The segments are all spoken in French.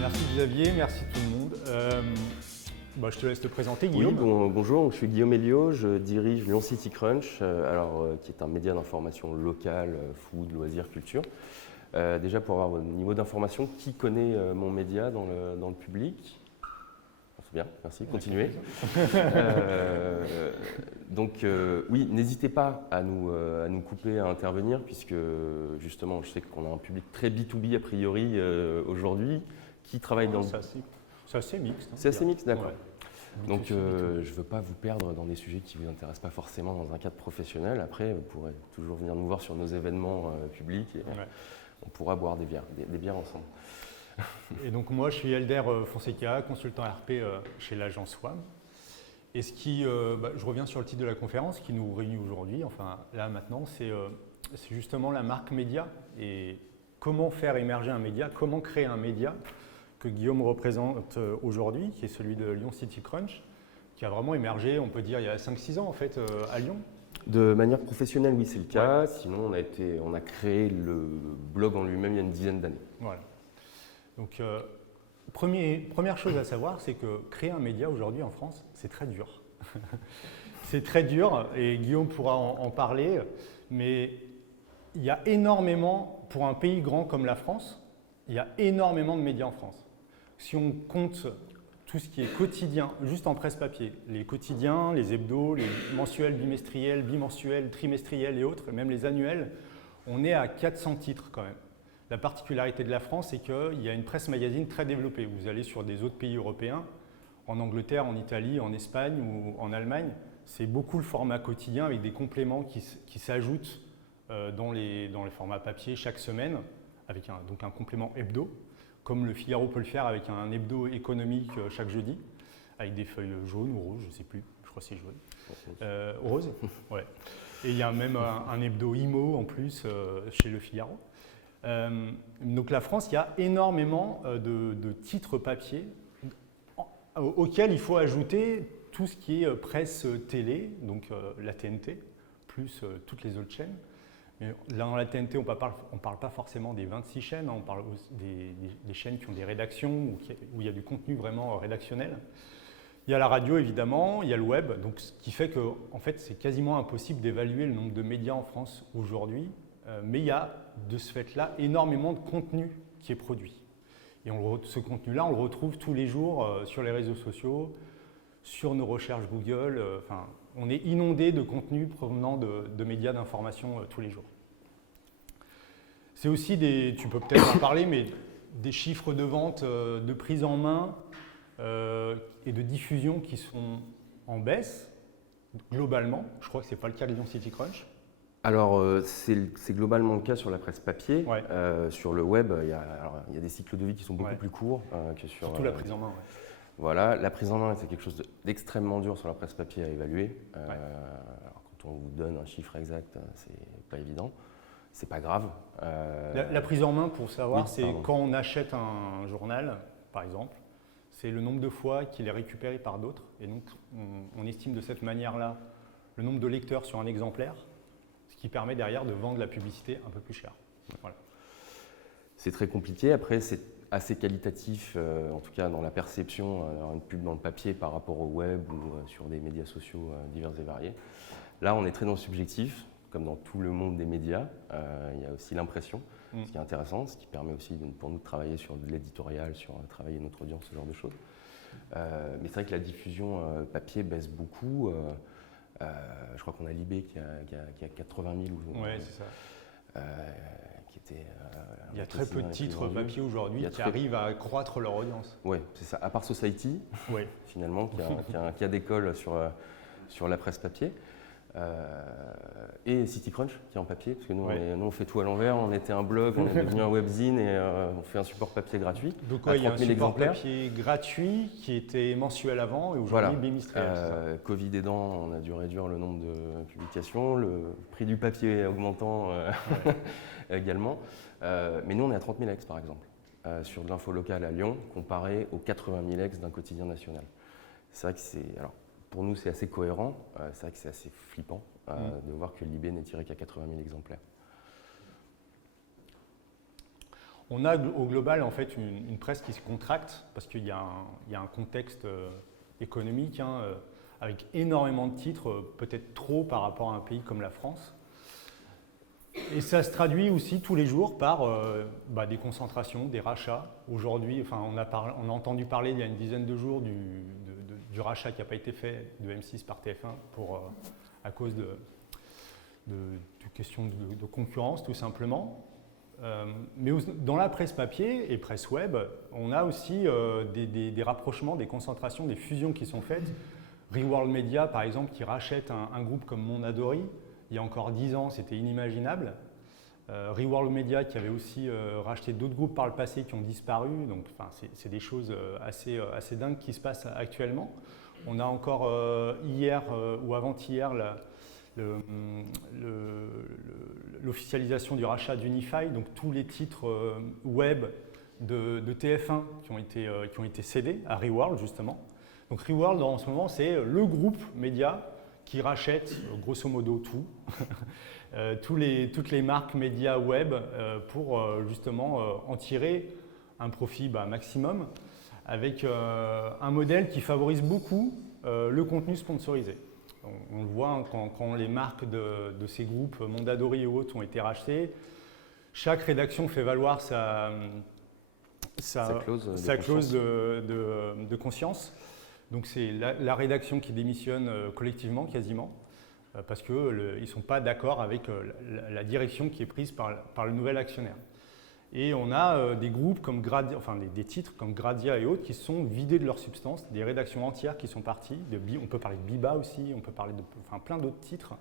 Merci Xavier, merci tout le monde. Je te laisse te présenter, Guillaume. Oui, bonjour, je suis Guillaume Elliot, je dirige Lyon City Crunch, qui est un média d'information locale, food, loisirs, culture. Déjà pour avoir votre niveau d'information, qui connaît mon média dans le public? C'est bien, merci, continuez. Oui, n'hésitez pas à nous couper, à intervenir, puisque justement, je sais qu'on a un public très B2B a priori aujourd'hui, qui travaille dans... C'est assez mixte. C'est assez mixte, d'accord. Ouais. Donc, je ne veux pas vous perdre dans des sujets qui ne vous intéressent pas forcément dans un cadre professionnel. Après, vous pourrez toujours venir nous voir sur nos événements publics et on pourra boire des bières ensemble. Et donc, moi, je suis Elder Fonseca, consultant RP chez l'agence WAM. Et je reviens sur le titre de la conférence qui nous réunit aujourd'hui. Enfin, là, maintenant, c'est justement la marque média et comment faire émerger un média, comment créer un média que Guillaume représente aujourd'hui, qui est celui de Lyon City Crunch, qui a vraiment émergé, on peut dire, il y a 5-6 ans en fait, à Lyon. De manière professionnelle, oui, c'est le cas. Ouais. Sinon, on a créé le blog en lui-même il y a une dizaine d'années. Voilà. Donc, première chose à savoir, c'est que créer un média aujourd'hui en France, c'est très dur. C'est très dur, et Guillaume pourra en parler, mais il y a énormément, pour un pays grand comme la France, il y a énormément de médias en France. Si on compte tout ce qui est quotidien, juste en presse papier, les quotidiens, les hebdos, les mensuels, bimestriels, bimensuels, trimestriels et autres, et même les annuels, on est à 400 titres quand même. La particularité de la France, c'est qu'il y a une presse magazine très développée. Vous allez sur des autres pays européens, en Angleterre, en Italie, en Espagne ou en Allemagne, c'est beaucoup le format quotidien avec des compléments qui s'ajoutent dans les formats papier chaque semaine, avec un complément hebdo, comme le Figaro peut le faire avec un hebdo économique chaque jeudi, avec des feuilles jaunes ou rouges, je ne sais plus, je crois que c'est jaune. Rose. Ouais. Et il y a même un hebdo IMO en plus chez le Figaro. Donc la France, il y a énormément de titres papier auxquels il faut ajouter tout ce qui est presse télé, donc la TNT, plus toutes les autres chaînes. Mais là, dans la TNT, on ne parle pas forcément des 26 chaînes, on parle des chaînes qui ont des rédactions, où il y a du contenu vraiment rédactionnel. Il y a la radio, évidemment, il y a le web, donc, ce qui fait que en fait, c'est quasiment impossible d'évaluer le nombre de médias en France aujourd'hui, mais il y a, de ce fait-là, énormément de contenu qui est produit. Et ce contenu-là, on le retrouve tous les jours sur les réseaux sociaux, sur nos recherches Google, on est inondé de contenu provenant de médias d'information tous les jours. C'est aussi tu peux peut-être en parler, mais des chiffres de vente, de prise en main et de diffusion qui sont en baisse, globalement. Je crois que ce n'est pas le cas de Lyon City Crunch. Alors, c'est globalement le cas sur la presse papier. Ouais. Sur le web, il y a des cycles de vie qui sont beaucoup plus courts que sur… Surtout la prise en main, ouais. Voilà, la prise en main, c'est quelque chose d'extrêmement dur sur la presse papier à évaluer. Alors, quand on vous donne un chiffre exact, c'est pas évident. C'est pas grave. La prise en main, pour savoir, c'est quand on achète un journal, par exemple, c'est le nombre de fois qu'il est récupéré par d'autres. Et donc, on estime de cette manière-là le nombre de lecteurs sur un exemplaire, ce qui permet derrière de vendre la publicité un peu plus cher. Voilà. C'est très compliqué. Après, c'est assez qualitatif, en tout cas dans la perception, une pub dans le papier par rapport au web ou sur des médias sociaux divers et variés. Là, on est très dans le subjectif, comme dans tout le monde des médias. Il y a aussi l'impression, ce qui est intéressant, ce qui permet aussi pour nous de travailler sur de l'éditorial, sur travailler notre audience, ce genre de choses. Mais c'est vrai que la diffusion papier baisse beaucoup. Je crois qu'on a Libé qui a 80 000. Oui, c'est ça. Il y a très peu de titres papier aujourd'hui qui arrivent à accroître leur audience. Oui, c'est ça. À part Society, finalement, qui a des cols sur la presse papier. Et City Crunch, qui est en papier, parce que nous, on fait tout à l'envers. On était un blog, on est devenu un webzine et on fait un support papier gratuit. Donc, il y a un support papier gratuit qui était mensuel avant et aujourd'hui bimestriel. Covid aidant, on a dû réduire le nombre de publications, le prix du papier augmentant également. Mais nous, on est à 30 000 ex, par exemple, sur de l'info locale à Lyon, comparé aux 80 000 ex d'un quotidien national. C'est vrai que c'est… Alors, pour nous, c'est assez cohérent. C'est vrai que c'est assez flippant de voir que Libé n'est tiré qu'à 80 000 exemplaires. On a au global en fait une presse qui se contracte parce qu'il y a un contexte économique avec énormément de titres, peut-être trop par rapport à un pays comme la France. Et ça se traduit aussi tous les jours par des concentrations, des rachats. Aujourd'hui, on a entendu parler il y a une dizaine de jours du rachat qui n'a pas été fait de M6 par TF1 à cause de questions de concurrence tout simplement. Mais dans la presse papier et presse web, on a aussi des rapprochements, des concentrations, des fusions qui sont faites. Reworld Media, par exemple, qui rachète un groupe comme Mondadori. Il y a encore 10 ans, c'était inimaginable. Reworld Media, qui avait aussi racheté d'autres groupes par le passé qui ont disparu. Donc, c'est des choses assez dingues qui se passent actuellement. On a encore hier ou avant-hier l'officialisation du rachat d'Unify, donc tous les titres web de TF1 qui ont été cédés à Reworld, justement. Donc Reworld, en ce moment, c'est le groupe média qui rachète, grosso modo, tout, toutes les marques médias web pour justement en tirer un profit maximum avec un modèle qui favorise beaucoup le contenu sponsorisé. On le voit quand les marques de ces groupes, Mondadori et autres, ont été rachetées, chaque rédaction fait valoir sa clause de conscience. Donc c'est la rédaction qui démissionne collectivement quasiment parce qu'ils ne sont pas d'accord avec la direction qui est prise par le nouvel actionnaire. Et on a des groupes comme Gradia, des titres comme Gradia et autres qui se sont vidés de leur substance, des rédactions entières qui sont parties. On peut parler de Biba aussi, on peut parler de plein d'autres titres.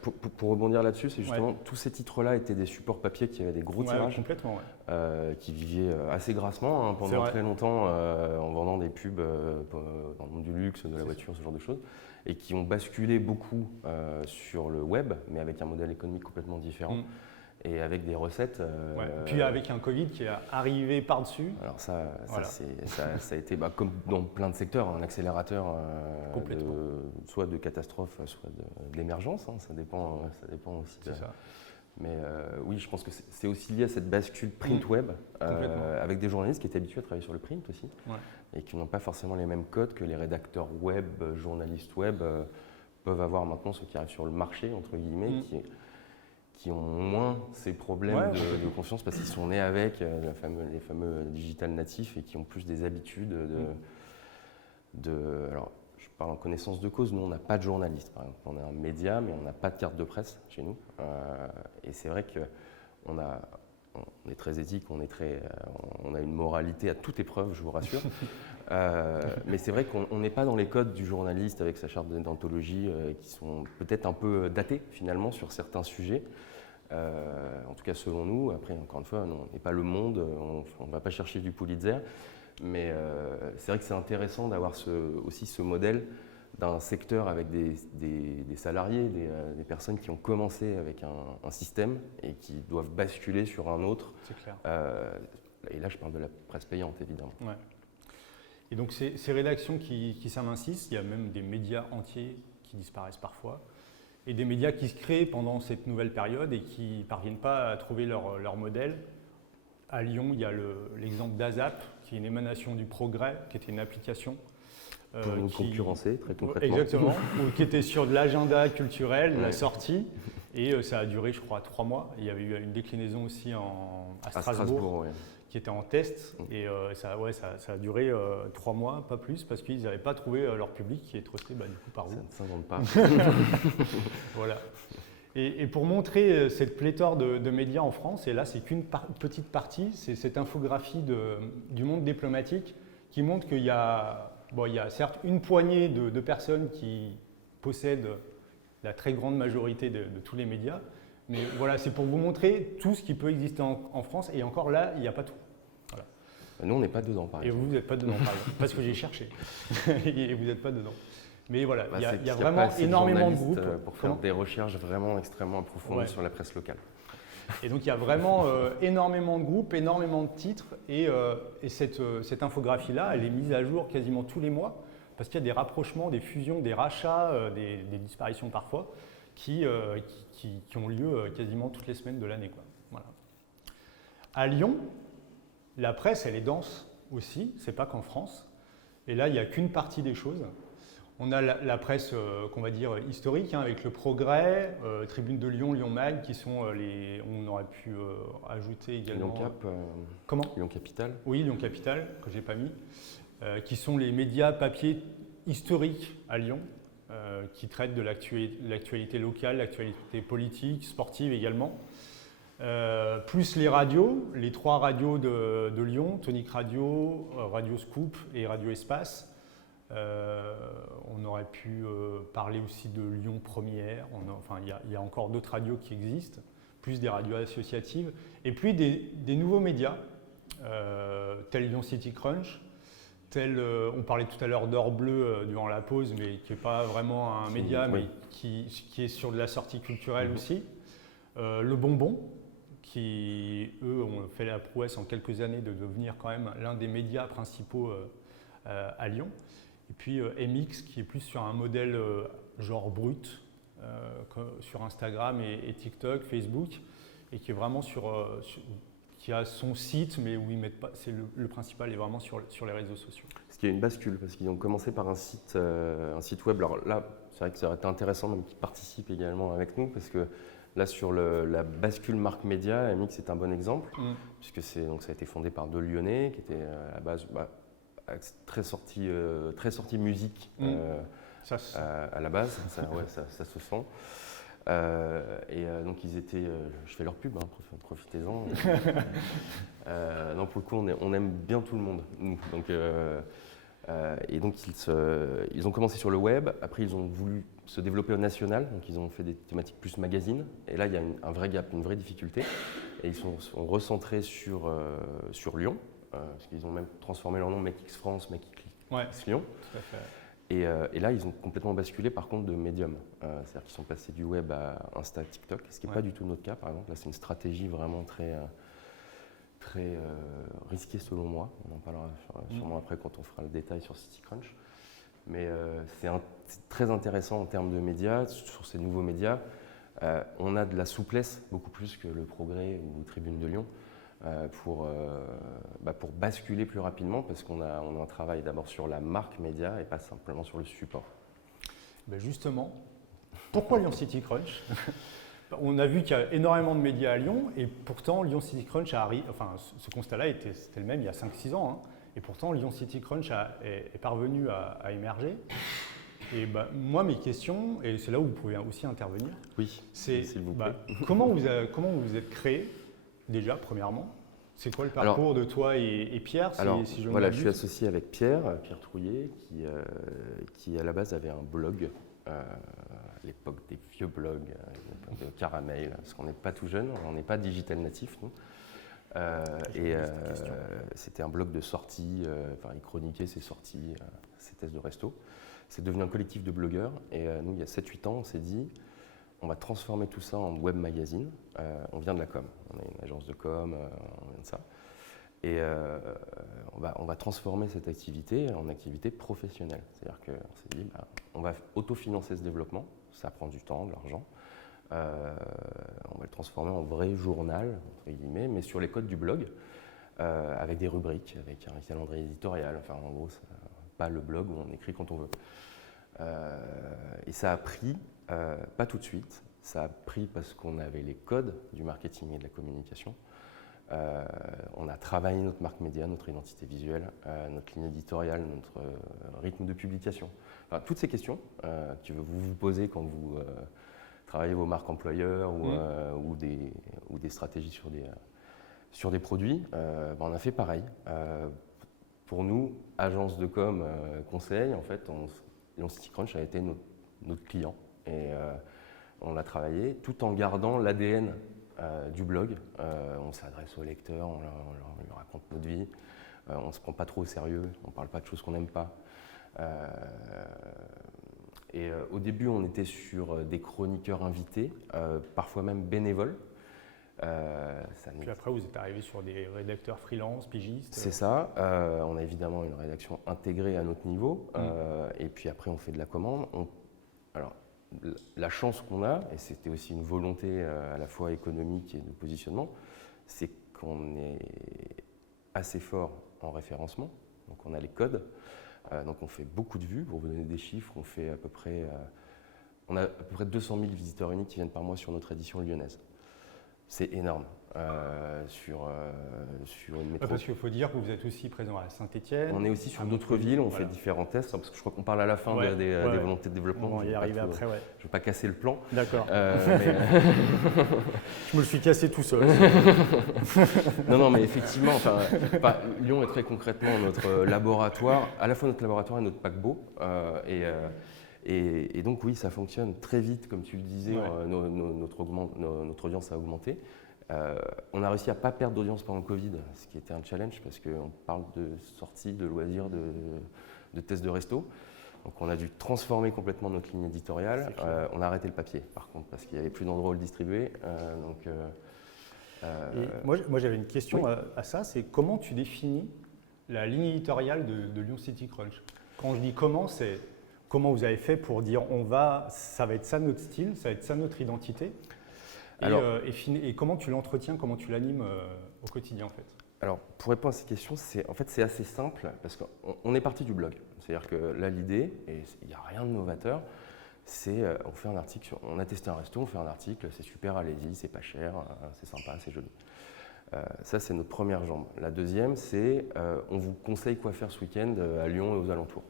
Pour rebondir là-dessus, c'est justement tous ces titres-là étaient des supports papier qui avaient des gros tirages, complètement, qui vivaient assez grassement pendant très longtemps en vendant des pubs dans le monde du luxe, de la voiture, ce genre de choses, et qui ont basculé beaucoup sur le web, mais avec un modèle économique complètement différent. Et avec des recettes. Puis avec un Covid qui est arrivé par-dessus. Alors ça a été, comme dans plein de secteurs, un accélérateur soit de catastrophe, soit de l'émergence. Ça dépend aussi. C'est ça. Mais oui, je pense que c'est aussi lié à cette bascule print-web, avec des journalistes qui étaient habitués à travailler sur le print aussi, et qui n'ont pas forcément les mêmes codes que les rédacteurs web, journalistes web peuvent avoir maintenant, ceux qui arrivent sur le marché, entre guillemets, qui ont moins ces problèmes de confiance parce qu'ils sont nés avec les fameux digital natifs et qui ont plus des habitudes alors, je parle en connaissance de cause, nous on n'a pas de journaliste, par exemple. On est un média, mais on n'a pas de carte de presse chez nous. Et c'est vrai qu'on est très éthique, on a une moralité à toute épreuve, je vous rassure. Mais c'est vrai qu'on n'est pas dans les codes du journaliste avec sa charte de déontologie qui sont peut-être un peu datés finalement sur certains sujets. En tout cas selon nous. Après, encore une fois, on n'est pas Le Monde, on ne va pas chercher du Pulitzer. Mais c'est vrai que c'est intéressant d'avoir aussi ce modèle d'un secteur avec des salariés, des personnes qui ont commencé avec un système et qui doivent basculer sur un autre. C'est clair. Et là, je parle de la presse payante, évidemment. Ouais. Et donc, ces rédactions qui s'amincissent, il y a même des médias entiers qui disparaissent parfois, et des médias qui se créent pendant cette nouvelle période et qui ne parviennent pas à trouver leur modèle. À Lyon, il y a l'exemple d'ASAP, qui est une émanation du Progrès, qui était une application. Pour nous concurrencer, très concrètement. Exactement, qui était sur de l'agenda culturel, la sortie, et ça a duré, je crois, 3 mois. Il y avait eu une déclinaison aussi à Strasbourg qui était en test, et ça a duré 3 mois, pas plus, parce qu'ils n'avaient pas trouvé leur public qui est trusté du coup par vous. Ça ne s'invente pas. Voilà. Et pour montrer cette pléthore de médias en France, et là c'est qu'une petite partie, c'est cette infographie du monde diplomatique qui montre qu'il y a certes une poignée de personnes qui possèdent la très grande majorité de tous les médias, mais voilà, c'est pour vous montrer tout ce qui peut exister en France, et encore là, il n'y a pas tout. Voilà. Nous, on n'est pas dedans, par exemple. Et vous n'êtes pas dedans, par exemple, parce que j'ai cherché, et vous n'êtes pas dedans. Mais voilà, il y a vraiment énormément de groupes. Pour faire des recherches vraiment extrêmement approfondies sur la presse locale. Et donc il y a vraiment énormément de groupes, énormément de titres, et cette infographie-là, elle est mise à jour quasiment tous les mois, parce qu'il y a des rapprochements, des fusions, des rachats, des disparitions parfois, qui ont lieu quasiment toutes les semaines de l'année. Voilà. À Lyon, La presse, elle est dense aussi, c'est pas qu'en France. Et là, il n'y a qu'une partie des choses. On a la presse qu'on va dire historique, avec Le Progrès, Tribune de Lyon, Lyon Mag, qui sont les. On aurait pu ajouter également. Lyon Cap. Comment ? Lyon Capital. Oui, Lyon Capital, que j'ai pas mis, qui sont les médias papier historiques à Lyon, qui traitent de l'actualité locale, l'actualité politique, sportive également. Plus les radios, les 3 radios de Lyon, Tonic Radio, Radio Scoop et Radio Espace. On aurait pu parler aussi de Lyon Première, il y a encore d'autres radios qui existent, plus des radios associatives, et puis des nouveaux médias, tels Lyon City Crunch, on parlait tout à l'heure d'Or Bleu durant la pause, mais qui n'est pas vraiment un média, mais qui est sur de la sortie culturelle aussi. Le Bonbon, qui, eux, ont fait la prouesse en quelques années de devenir quand même l'un des médias principaux à Lyon. Et puis MX, qui est plus sur un modèle genre brut, sur Instagram et TikTok, Facebook, et qui est vraiment qui a son site, mais où ils mettent pas. Le principal est vraiment sur les réseaux sociaux. Ce qui est une bascule, parce qu'ils ont commencé par un site web. Alors là, c'est vrai que ça aurait été intéressant même qu'ils participent également avec nous, parce que là, sur la bascule marque média, MX est un bon exemple, puisque ça a été fondé par 2 Lyonnais, qui étaient à la base très sorti musique à la base, ça se sent. Donc ils étaient, je fais leur pub, profitez-en. Non, pour le coup, on aime bien tout le monde, nous. Donc, et donc ils ont commencé sur le web, après ils ont voulu se développer au national, donc ils ont fait des thématiques plus magazines, et là il y a un vrai gap, une vraie difficulté, et ils sont recentrés sur Lyon, parce qu'ils ont même transformé leur nom Make X France, Make X Lyon. Tout à fait. Et là, ils ont complètement basculé par contre de médium. C'est-à-dire qu'ils sont passés du web à Insta, TikTok, ce qui n'est pas du tout notre cas par exemple. Là, c'est une stratégie vraiment très risquée selon moi. On en parlera sûrement après quand on fera le détail sur CityCrunch. Mais c'est très intéressant en termes de médias. Sur ces nouveaux médias, on a de la souplesse, beaucoup plus que Le Progrès ou Tribune de Lyon. Pour basculer plus rapidement, parce qu'on a un travail d'abord sur la marque média et pas simplement sur le support. Ben justement, pourquoi Lyon City Crunch? On a vu qu'il y a énormément de médias à Lyon, et pourtant Lyon City Crunch ce constat-là c'était le même il y a 5-6 ans, et pourtant Lyon City Crunch est parvenu à émerger. Et moi, mes questions, et c'est là où vous pouvez aussi intervenir, oui, c'est s'il vous plaît. Comment vous êtes créé? Déjà, premièrement, c'est quoi le parcours de toi et Pierre si je je suis associé avec Pierre Trouillet, qui à la base avait un blog, à l'époque des vieux blogs, de Caramel, parce qu'on n'est pas tout jeune, on n'est pas digital natif, nous. C'était un blog de sorties, il chroniquait ses sorties, ses tests de resto. C'est devenu un collectif de blogueurs, et nous, il y a 7-8 ans, on s'est dit, on va transformer tout ça en web magazine. On vient de la com, on est une agence de com, on vient de ça. Et on va transformer cette activité en activité professionnelle. C'est-à-dire qu'on s'est dit, on va autofinancer ce développement, ça prend du temps, de l'argent. On va le transformer en vrai journal, entre guillemets, mais sur les codes du blog, avec des rubriques, avec un calendrier éditorial. Enfin, en gros, pas le blog où on écrit quand on veut. Et ça a pris. Pas tout de suite, ça a pris parce qu'on avait les codes du marketing et de la communication. On a travaillé notre marque média, notre identité visuelle, notre ligne éditoriale, notre rythme de publication. Enfin, toutes ces questions que vous vous posez quand vous travaillez vos marques employeurs ou des stratégies sur des produits, on a fait pareil. Pour nous, agence de com, conseil, en fait, Lyon City Crunch a été notre client. Et on a travaillé tout en gardant l'ADN du blog. On s'adresse aux lecteurs, on leur raconte notre vie. On ne se prend pas trop au sérieux, on ne parle pas de choses qu'on n'aime pas. Au début, on était sur des chroniqueurs invités, parfois même bénévoles. Puis après, vous êtes arrivé sur des rédacteurs freelance, pigistes. C'est ça. On a évidemment une rédaction intégrée à notre niveau. Et puis après, on fait de la commande. Alors, la chance qu'on a, et c'était aussi une volonté à la fois économique et de positionnement, c'est qu'on est assez fort en référencement, donc on a les codes, donc on fait beaucoup de vues. Pour vous donner des chiffres, on a à peu près 200 000 visiteurs uniques qui viennent par mois sur notre édition lyonnaise. C'est énorme sur une métropole. Parce qu'il faut dire que vous êtes aussi présent à Saint-Étienne. On est aussi sur d'autres villes, on fait différents tests, parce que je crois qu'on parle à la fin des volontés de développement. On va y arriver après, Je ne veux pas casser le plan. D'accord. Je me le suis cassé tout seul. Non, mais effectivement, Lyon est très concrètement notre laboratoire, à la fois notre laboratoire et notre paquebot. Et donc oui, ça fonctionne très vite, comme tu le disais, notre audience a augmenté. On a réussi à ne pas perdre d'audience pendant le Covid, ce qui était un challenge parce qu'on parle de sorties, de loisirs, de tests de resto. Donc on a dû transformer complètement notre ligne éditoriale. On a arrêté le papier par contre parce qu'il n'y avait plus d'endroits où le distribuer. Moi j'avais une question à ça, c'est comment tu définis la ligne éditoriale de Lyon City Crunch? Quand je dis comment, c'est comment vous avez fait pour dire ça va être ça notre style, ça va être ça notre identité? Et comment tu l'entretiens, comment tu l'animes au quotidien en fait? Alors, pour répondre à cette question, c'est assez simple parce qu'on est parti du blog. C'est-à-dire que là, l'idée, et il n'y a rien de novateur, c'est on fait un article, on a testé un resto, on fait un article, c'est super, allez-y, c'est pas cher, c'est sympa, c'est joli. Ça, c'est notre première jambe. La deuxième, c'est on vous conseille quoi faire ce week-end à Lyon et aux alentours.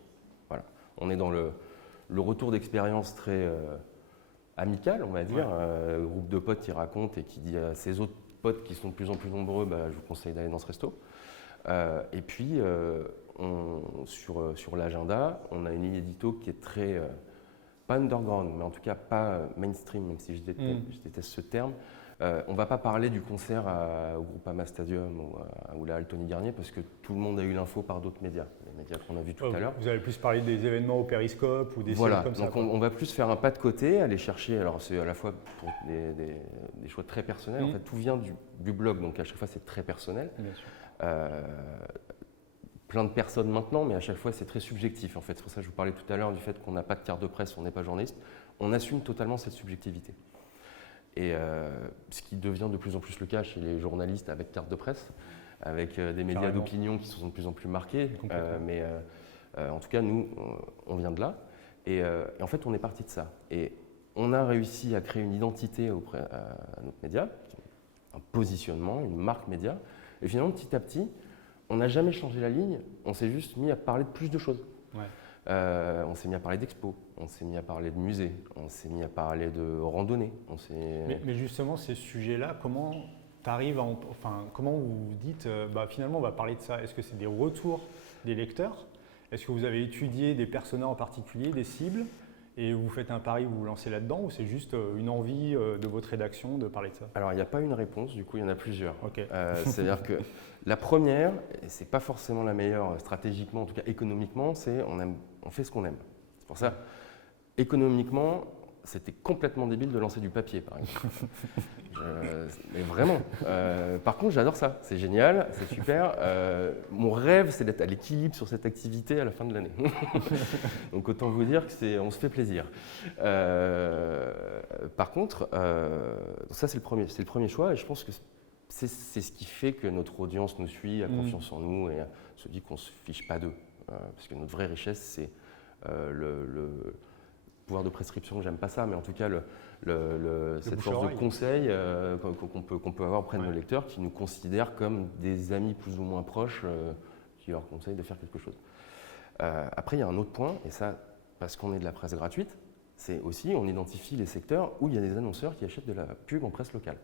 Voilà. On est dans le retour d'expérience très amical, on va dire, groupe de potes qui racontent et qui dit à ses autres potes qui sont de plus en plus nombreux, je vous conseille d'aller dans ce resto. Et puis, sur l'agenda, on a une ligne édito qui est très, pas underground, mais en tout cas pas mainstream, même si je déteste ce terme. On ne va pas parler du concert au Groupama Stadium ou à Altony Garnier parce que tout le monde a eu l'info par d'autres médias, les médias qu'on a vus tout à l'heure. Vous allez plus parler des événements au Périscope ou des séries comme ça. Donc on va plus faire un pas de côté, aller chercher, alors c'est à la fois pour des choix très personnels, en fait tout vient du blog, donc à chaque fois c'est très personnel. Bien sûr. Plein de personnes maintenant, mais à chaque fois c'est très subjectif en fait. C'est pour ça que je vous parlais tout à l'heure du fait qu'on n'a pas de carte de presse, on n'est pas journaliste. On assume totalement cette subjectivité. Et ce qui devient de plus en plus le cas chez les journalistes avec carte de presse, avec des médias d'opinion qui sont de plus en plus marqués. Mais en tout cas, nous, on vient de là. Et en fait, on est parti de ça. Et on a réussi à créer une identité auprès à notre média, un positionnement, une marque média. Et finalement, petit à petit, on n'a jamais changé la ligne, on s'est juste mis à parler de plus de choses. On s'est mis à parler d'expos, on s'est mis à parler de musées, on s'est mis à parler de randonnée. Mais justement, ces sujets-là, comment tu arrives comment vous vous dites, finalement, on va parler de ça? Est-ce que c'est des retours des lecteurs? Est-ce que vous avez étudié des personas en particulier, des cibles, et vous faites un pari, vous vous lancez là-dedans, ou c'est juste une envie de votre rédaction de parler de ça? Alors, il n'y a pas une réponse, du coup, il y en a plusieurs. Okay. C'est-à-dire que la première, et ce n'est pas forcément la meilleure stratégiquement, en tout cas économiquement, c'est on fait ce qu'on aime. C'est pour ça, économiquement, c'était complètement débile de lancer du papier, par exemple. Mais vraiment. Par contre, j'adore ça. C'est génial, c'est super. Mon rêve, c'est d'être à l'équilibre sur cette activité à la fin de l'année. Donc, autant vous dire qu'on se fait plaisir. Par contre, ça, c'est le premier choix. Et je pense que c'est ce qui fait que notre audience nous suit, a confiance en nous et se dit qu'on ne se fiche pas d'eux. Parce que notre vraie richesse, c'est le pouvoir de prescription, j'aime pas ça, mais en tout cas cette force de conseil qu'on peut avoir auprès de nos lecteurs qui nous considèrent comme des amis plus ou moins proches qui leur conseillent de faire quelque chose. Après, il y a un autre point, et ça, parce qu'on est de la presse gratuite, c'est aussi, on identifie les secteurs où il y a des annonceurs qui achètent de la pub en presse locale.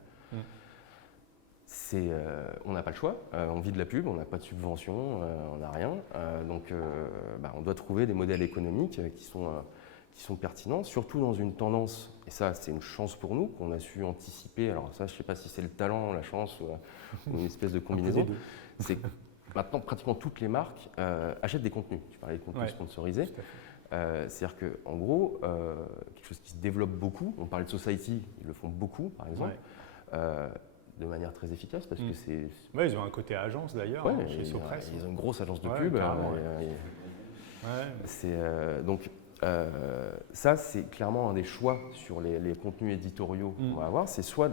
On n'a pas le choix, on vit de la pub, on n'a pas de subvention, on n'a rien, donc on doit trouver des modèles économiques qui sont pertinents, surtout dans une tendance, et ça c'est une chance pour nous, qu'on a su anticiper, alors ça je ne sais pas si c'est le talent, la chance ou une espèce de combinaison, c'est que maintenant pratiquement toutes les marques achètent des contenus, tu parlais de contenus sponsorisés, c'est-à-dire qu'en gros, quelque chose qui se développe beaucoup, on parlait de Society, ils le font beaucoup par exemple, de manière très efficace parce que c'est… ils ont un côté agence d'ailleurs, chez Sopress. Ils ont une grosse agence de pub. Donc ça, c'est clairement un des choix sur les contenus éditoriaux qu'on va avoir. C'est soit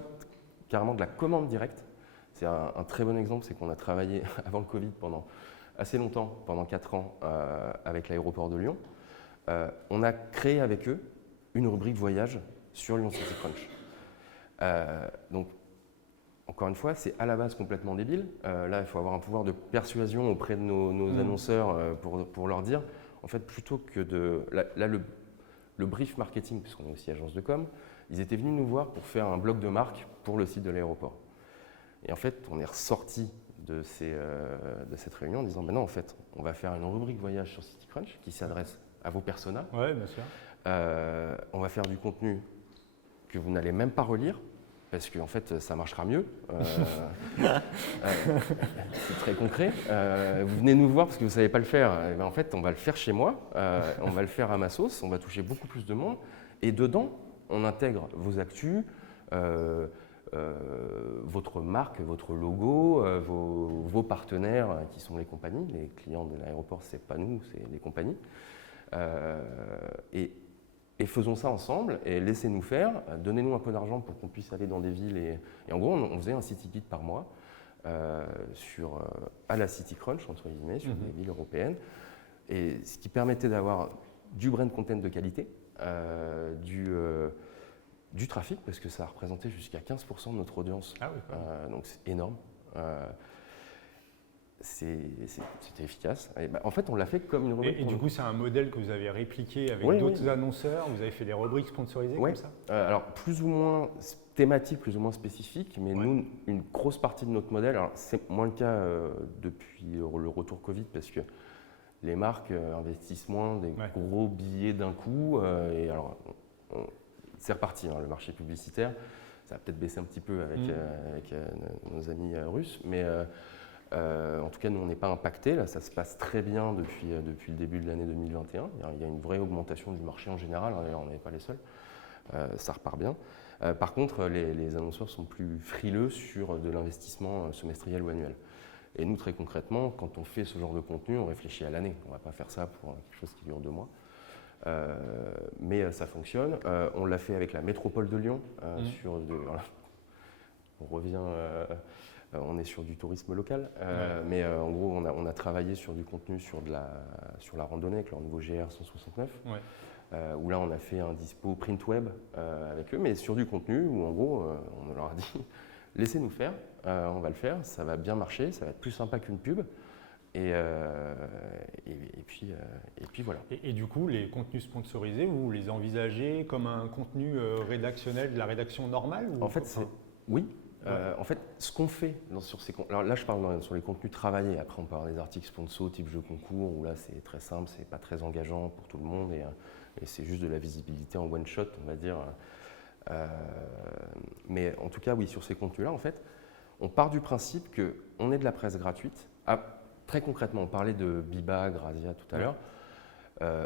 carrément de la commande directe, C'est un très bon exemple, c'est qu'on a travaillé avant le Covid pendant assez longtemps, pendant 4 ans, avec l'aéroport de Lyon. On a créé avec eux une rubrique voyage sur Lyon City Crunch. Donc, encore une fois, c'est à la base complètement débile. Là, il faut avoir un pouvoir de persuasion auprès de nos annonceurs pour leur dire, en fait, plutôt que de… Là, le brief marketing, puisqu'on est aussi agence de com, ils étaient venus nous voir pour faire un bloc de marque pour le site de l'aéroport. Et en fait, on est ressorti de cette réunion en disant, non, en fait, on va faire une rubrique voyage sur City Crunch qui s'adresse à vos personas. Ouais, bien sûr. On va faire du contenu que vous n'allez même pas relire, parce qu'en fait, ça marchera mieux. C'est très concret. Vous venez nous voir parce que vous ne savez pas le faire. Et ben, en fait, on va le faire chez moi, on va le faire à ma sauce, on va toucher beaucoup plus de monde. Et dedans, on intègre vos actus, votre marque, votre logo, vos partenaires qui sont les compagnies. Les clients de l'aéroport, ce n'est pas nous, c'est les compagnies. Et faisons ça ensemble et laissez-nous faire, donnez-nous un peu d'argent pour qu'on puisse aller dans des villes. Et en gros, on faisait un city guide par mois à la City Crunch, entre guillemets, sur des villes européennes. Et ce qui permettait d'avoir du brand content de qualité, du trafic, parce que ça représentait jusqu'à 15% de notre audience. Ah oui, donc c'est énorme. C'était efficace. Et en fait, on l'a fait comme une rubrique. Et du coup, c'est un modèle que vous avez répliqué avec d'autres annonceurs. Vous avez fait des rubriques sponsorisées comme ça alors, plus ou moins thématiques, plus ou moins spécifiques. Mais nous, une grosse partie de notre modèle, alors c'est moins le cas depuis le retour Covid, parce que les marques investissent moins des gros billets d'un coup. Et alors, c'est reparti, le marché publicitaire. Ça a peut-être baissé un petit peu avec nos amis russes, mais en tout cas, nous, on n'est pas impacté. Là, ça se passe très bien depuis le début de l'année 2021. Il y a une vraie augmentation du marché en général. D'ailleurs, on n'est pas les seuls. Ça repart bien. Par contre, les annonceurs sont plus frileux sur de l'investissement semestriel ou annuel. Et nous, très concrètement, quand on fait ce genre de contenu, on réfléchit à l'année. On ne va pas faire ça pour quelque chose qui dure 2 mois. Mais ça fonctionne. On l'a fait avec la métropole de Lyon. On revient… on est sur du tourisme local, mais en gros, on a travaillé sur du contenu sur la randonnée avec leur nouveau GR 169, où là, on a fait un dispo print web avec eux, mais sur du contenu où, en gros, on leur a dit laissez-nous faire, on va le faire, ça va bien marcher, ça va être plus sympa qu'une pub. Et puis voilà. Et du coup, les contenus sponsorisés, vous les envisagez comme un contenu rédactionnel de la rédaction normale ou En fait, oui. En fait, ce qu'on fait sur ces contenus, alors là je parle sur les contenus travaillés, après on peut avoir des articles sponsor type jeu concours, où là c'est très simple, c'est pas très engageant pour tout le monde et c'est juste de la visibilité en one shot, on va dire. Mais en tout cas, oui, sur ces contenus-là, en fait, on part du principe qu'on est de la presse gratuite. Très concrètement, on parlait de Biba, Grazia tout à l'heure,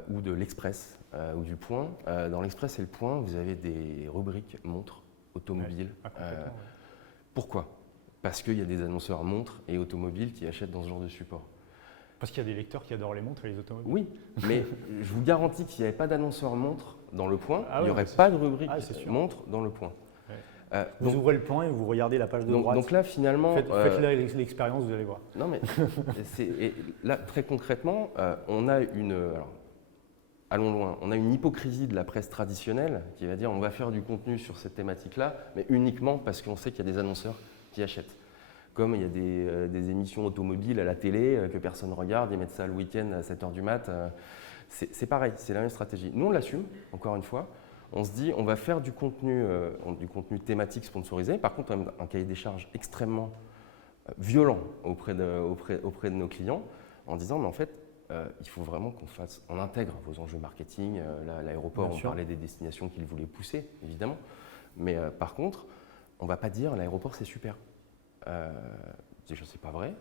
ou de l'Express, ou du Point. Dans l'Express et le Point, vous avez des rubriques montres, automobiles. Pourquoi ? Parce qu'il y a des annonceurs montres et automobiles qui achètent dans ce genre de support. Parce qu'il y a des lecteurs qui adorent les montres et les automobiles. Oui, mais je vous garantis qu'il n'y avait pas d'annonceur montre dans le Point, il n'y aurait pas de rubrique montre dans le Point. Vous ouvrez le Point et vous regardez la page de droite. Donc là, finalement… Faites l'expérience, vous allez voir. Non, mais là, très concrètement, on a une… allons loin. On a une hypocrisie de la presse traditionnelle qui va dire on va faire du contenu sur cette thématique-là, mais uniquement parce qu'on sait qu'il y a des annonceurs qui achètent. Comme il y a des émissions automobiles à la télé que personne ne regarde, ils mettent ça le week-end à 7h du mat. C'est pareil, c'est la même stratégie. Nous, on l'assume, encore une fois. On se dit on va faire du contenu thématique sponsorisé. Par contre, un cahier des charges extrêmement violent auprès de nos clients en disant mais en fait, il faut vraiment on intègre vos enjeux marketing. L'aéroport, on parlait des destinations qu'il voulait pousser, évidemment. Mais par contre, on ne va pas dire l'aéroport c'est super. Déjà, c'est pas vrai.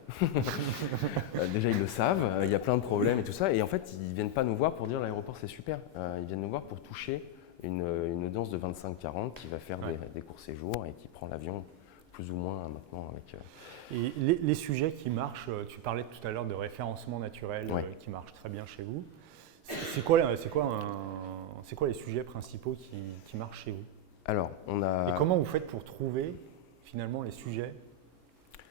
Déjà, ils le savent. Il y a plein de problèmes et tout ça. Et en fait, ils ne viennent pas nous voir pour dire l'aéroport c'est super. Ils viennent nous voir pour toucher une audience de 25-40 qui va faire des courts séjours et qui prend l'avion plus ou moins maintenant avec… Et les sujets qui marchent, tu parlais tout à l'heure de référencement naturel qui marche très bien chez vous. C'est quoi les sujets principaux qui marchent chez vous ? Alors, on a… Et comment vous faites pour trouver finalement les sujets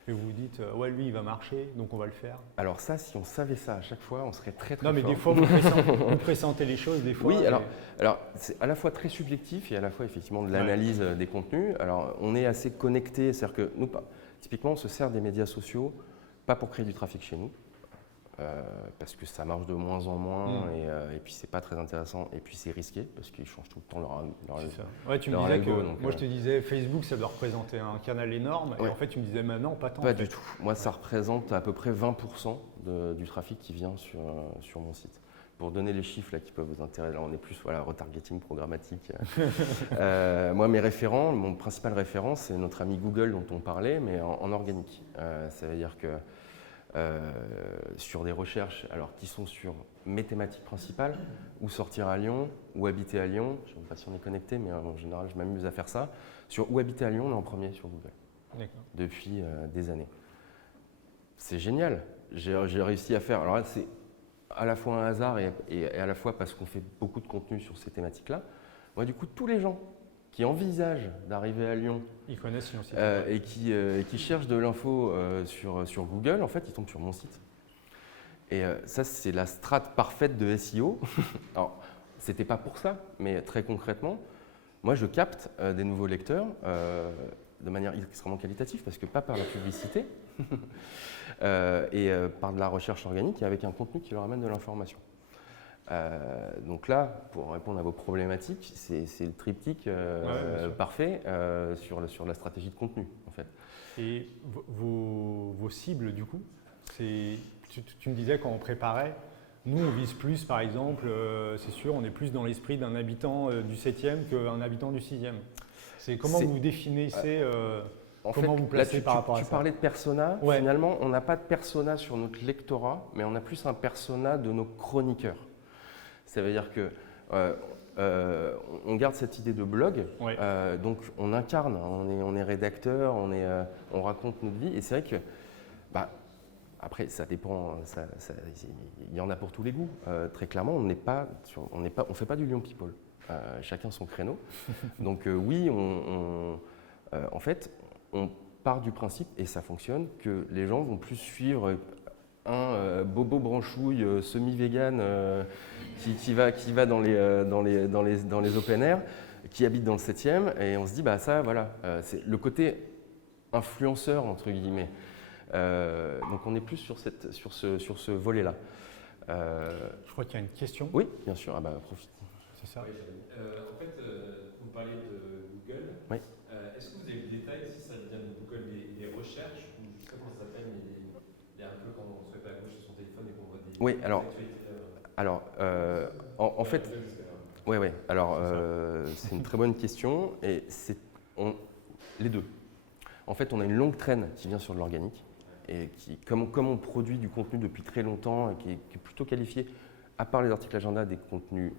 et vous vous dites ouais, lui il va marcher, donc on va le faire. Alors ça, si on savait ça à chaque fois, on serait très très Non, mais fort. des fois vous pressentez les choses, des fois. Oui, alors c'est à la fois très subjectif et à la fois effectivement de l'analyse des contenus. Alors on est assez connecté, c'est-à-dire que nous, typiquement, on se sert des médias sociaux, pas pour créer du trafic chez nous, parce que ça marche de moins en moins et puis c'est pas très intéressant et puis c'est risqué parce qu'ils changent tout le temps leur ouais, tu me leur disais algo, que donc, moi je te disais Facebook ça doit représenter un canal énorme et en fait tu me disais maintenant pas tant. Pas du tout. Moi ça représente à peu près 20% du trafic qui vient sur mon site. Pour donner les chiffres là, qui peuvent vous intéresser, là on est plus retargeting programmatique. Moi mes référents, mon principal référent c'est notre ami Google dont on parlait mais en organique. Ça veut dire que sur des recherches qui sont sur mes thématiques principales, ou sortir à Lyon, ou habiter à Lyon, je ne sais pas si on est connecté, mais en général je m'amuse à faire ça. Sur où habiter à Lyon, on est en premier sur Google, depuis des années. C'est génial, j'ai réussi à faire, alors là c'est à la fois un hasard et à la fois parce qu'on fait beaucoup de contenu sur ces thématiques-là. Moi du coup, tous les gens qui envisagent d'arriver à Lyon ils connaissent Lyon City, et qui cherchent de l'info sur Google, en fait, ils tombent sur mon site. Et ça, c'est la strate parfaite de SEO. Alors, c'était pas pour ça, mais très concrètement, moi, je capte des nouveaux lecteurs de manière extrêmement qualitative, parce que pas par la publicité, et par de la recherche organique et avec un contenu qui leur amène de l'information. Donc là, pour répondre à vos problématiques, c'est le triptyque parfait sur la stratégie de contenu, en fait. Et vos cibles, du coup, tu me disais quand on préparait, nous on vise plus, par exemple, c'est sûr, on est plus dans l'esprit d'un habitant du 7e qu'un habitant du 6e. Comment vous définissez, comment vous placez là, par rapport à ça? Tu parlais de persona, finalement, on n'a pas de persona sur notre lectorat, mais on a plus un persona de nos chroniqueurs. Ça veut dire que on garde cette idée de blog, donc on incarne, on est rédacteur, on raconte notre vie, et c'est vrai que, après ça dépend, il y en a pour tous les goûts. Très clairement, on fait pas du Lyon People, chacun son créneau. Donc oui, en fait, on part du principe, et ça fonctionne, que les gens vont plus suivre un bobo branchouille semi-vegan qui va dans les open air, qui habite dans le 7e, et on se dit ça voilà, c'est le côté influenceur entre guillemets. Donc on est plus sur ce volet-là. Je crois qu'il y a une question. Oui, bien sûr, profite. C'est ça. Oui, en fait, vous parlez de Google. Oui. Est-ce que vous avez le détail si ça vient de Google des recherches ou je sais pas comment ça s'appelle, mais un peu quand on se met à gauche sur son téléphone et qu'on voit des Oui, alors en fait, c'est une très bonne question et les deux. En fait, on a une longue traîne qui vient sur de l'organique et comme on produit du contenu depuis très longtemps et qui est plutôt qualifié, à part les articles agenda, des contenus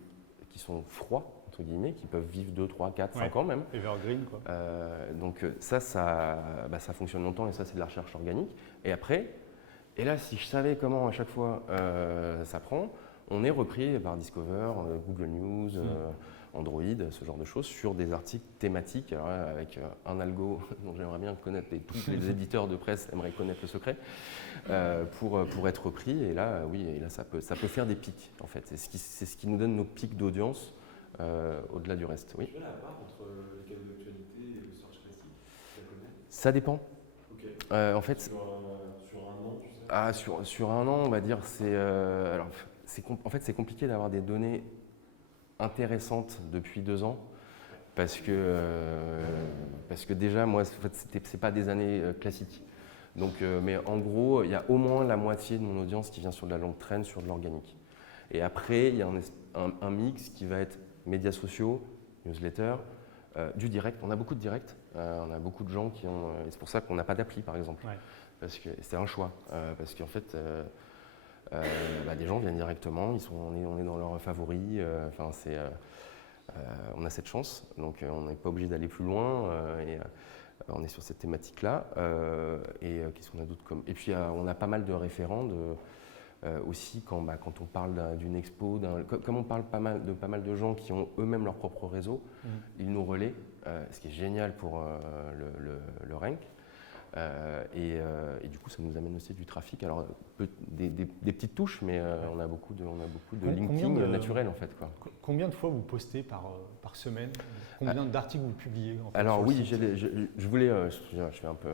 qui sont froids, entre guillemets, qui peuvent vivre 2, 3, 4, 5 ans même. Evergreen, quoi. Donc ça fonctionne longtemps et ça, c'est de la recherche organique. Et après, et là, si je savais comment à chaque fois ça prend, on est repris par Discover, Google News, Android, ce genre de choses, sur des articles thématiques, alors là, avec un algo dont j'aimerais bien connaître, et tous les éditeurs de presse aimeraient connaître le secret, pour être repris. Et là, ça peut faire des pics, en fait. C'est ce qui nous donne nos pics d'audience au-delà du reste. Oui. Tu vois la part entre les canaux d'actualité et le search classique, tu la connais? Ça dépend. Ok. En fait, sur un an, tu sais? Sur un an, on va dire, c'est compliqué d'avoir des données intéressantes depuis 2 ans parce que déjà, moi, en fait, c'est pas des années classiques. Donc, mais en gros, il y a au moins la moitié de mon audience qui vient sur de la longue traîne, sur de l'organique. Et après, il y a un mix qui va être médias sociaux, newsletters, du direct. On a beaucoup de direct. On a beaucoup de gens qui ont. Et c'est pour ça qu'on n'a pas d'appli, par exemple. Ouais. Parce que c'est un choix. Parce qu'en fait, des gens viennent directement. On est dans leurs favoris. On a cette chance. Donc, on n'est pas obligé d'aller plus loin. On est sur cette thématique-là. Qu'est-ce qu'on a d'autre comme. Et puis, on a pas mal de référents aussi quand on parle d'une expo, comme on parle pas mal de gens qui ont eux-mêmes leur propre réseau, ils nous relaient, ce qui est génial pour le rank. Et du coup, ça nous amène aussi du trafic. Alors, des petites touches, mais on a beaucoup de linking naturel en fait, quoi. Combien de fois vous postez par semaine? Combien d'articles vous publiez en fait, Alors oui, sur le site? je voulais, je vais un peu.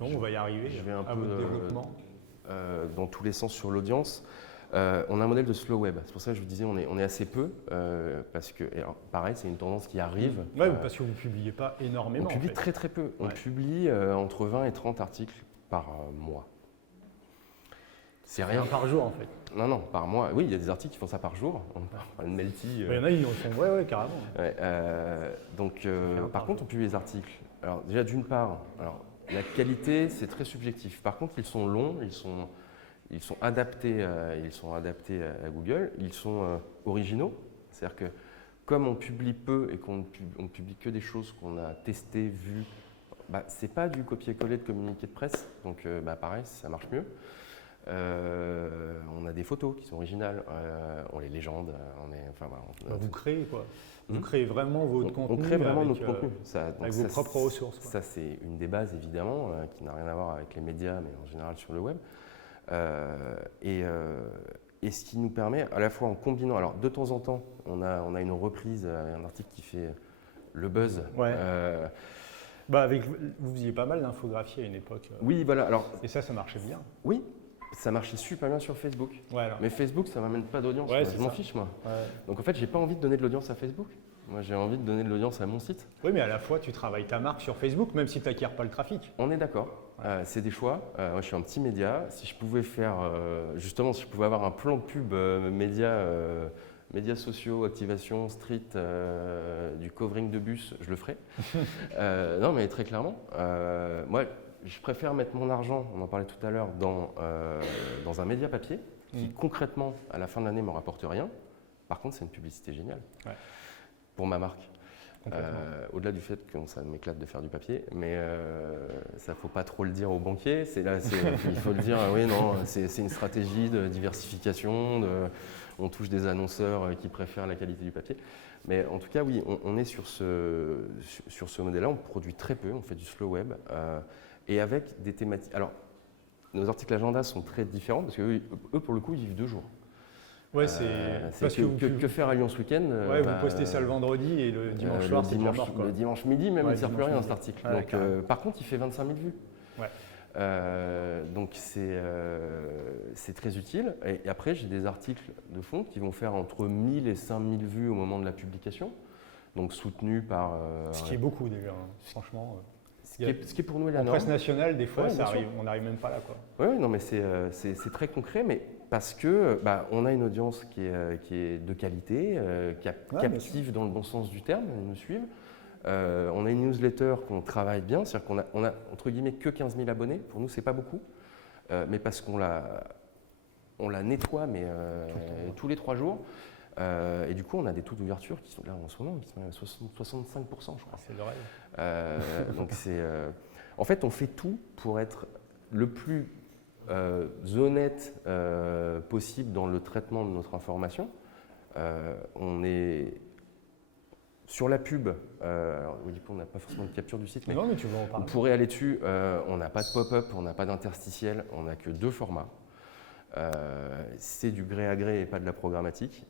Non, on va y arriver. Je vais un à peu votre développement. dans tous les sens sur l'audience. On a un modèle de slow web. C'est pour ça que je vous disais, on est assez peu parce que, et alors, pareil, c'est une tendance qui arrive. Ouais, parce que vous ne publiez pas énormément. On publie en fait. très très peu. On Ouais. publie entre 20 et 30 articles par mois. C'est rien. Un par jour en fait. Non, par mois. Oui, il y a des articles qui font ça par jour. On parle de Melty. Il y en a, ils en font. Ouais, carrément. Ouais, donc, par contre, on publie les articles. Alors, déjà, d'une part, alors, la qualité, c'est très subjectif. Par contre, ils sont longs, ils sont adaptés à Google, ils sont originaux. C'est-à-dire que, comme on publie peu et qu'on ne publie que des choses qu'on a testées, vues, c'est pas du copier-coller de communiqué de presse. Donc, pareil, ça marche mieux. On a des photos qui sont originales, on les légende, Vous créez quoi? Vous créez vraiment votre contenu? On crée vraiment notre contenu. Avec vos propres ressources. Quoi. Ça, c'est une des bases évidemment, qui n'a rien à voir avec les médias, mais en général sur le web. Et ce qui nous permet, à la fois en combinant, alors de temps en temps, on a une reprise, un article qui fait le buzz. Ouais. Vous faisiez pas mal d'infographies à une époque. Oui, voilà. Alors, et ça marchait bien. Oui. Ça marchait super bien sur Facebook. Ouais, mais Facebook, ça m'amène pas d'audience. Ouais, je m'en fiche, moi. Ouais. Donc en fait, j'ai pas envie de donner de l'audience à Facebook. Moi, j'ai envie de donner de l'audience à mon site. Oui, mais à la fois, tu travailles ta marque sur Facebook, même si tu n'acquiers pas le trafic. On est d'accord. Ouais. C'est des choix. Moi, je suis un petit média. Si je pouvais faire, justement, si je pouvais avoir un plan de pub médias sociaux, activation, street, du covering de bus, je le ferais. Non, mais très clairement. Moi, je préfère mettre mon argent, on en parlait tout à l'heure, dans un média papier qui concrètement, à la fin de l'année, ne me rapporte rien. Par contre, c'est une publicité géniale pour ma marque. Au-delà du fait que ça m'éclate de faire du papier, mais ça ne faut pas trop le dire aux banquiers. Il faut le dire, oui, non, c'est une stratégie de diversification. On touche des annonceurs qui préfèrent la qualité du papier. Mais en tout cas, oui, on est sur ce modèle-là. On produit très peu, on fait du slow web. Et avec des thématiques. Alors, nos articles agenda sont très différents parce qu'eux, pour le coup, ils vivent 2 jours. Ouais, c'est parce que faire à Lyon ce week-end. Ouais, vous postez ça le vendredi et le dimanche soir, c'est déjà mort. Quoi. Le dimanche midi, même, il ne sert plus rien, cet article. Ouais, donc, par contre, il fait 25 000 vues. Ouais. Donc, c'est très utile. Et après, j'ai des articles de fond qui vont faire entre 1000 et 5000 vues au moment de la publication. Donc, soutenus par. Ce qui est beaucoup déjà, hein, franchement. Ce qui est pour nous la norme. En presse nationale, des fois, on n'arrive même pas là. Oui, non, mais c'est très concret, mais parce que on a une audience qui est de qualité, captive dans le bon sens du terme, ils nous suivent. On a une newsletter qu'on travaille bien, c'est-à-dire qu'on a entre guillemets que 15 000 abonnés. Pour nous, c'est pas beaucoup, mais parce qu'on la nettoie, mais tous les 3 jours. Et du coup, on a des taux d'ouverture qui sont là en ce moment, qui sont à 65%, je crois. C'est le rêve. Donc en fait, on fait tout pour être le plus honnête possible dans le traitement de notre information. On est sur la pub. Du coup, on n'a pas forcément de capture du site, mais, non, mais tu vas en parler. On pourrait aller dessus. On n'a pas de pop-up, on n'a pas d'interstitiel, on n'a que 2 formats. C'est du gré à gré et pas de la programmatique.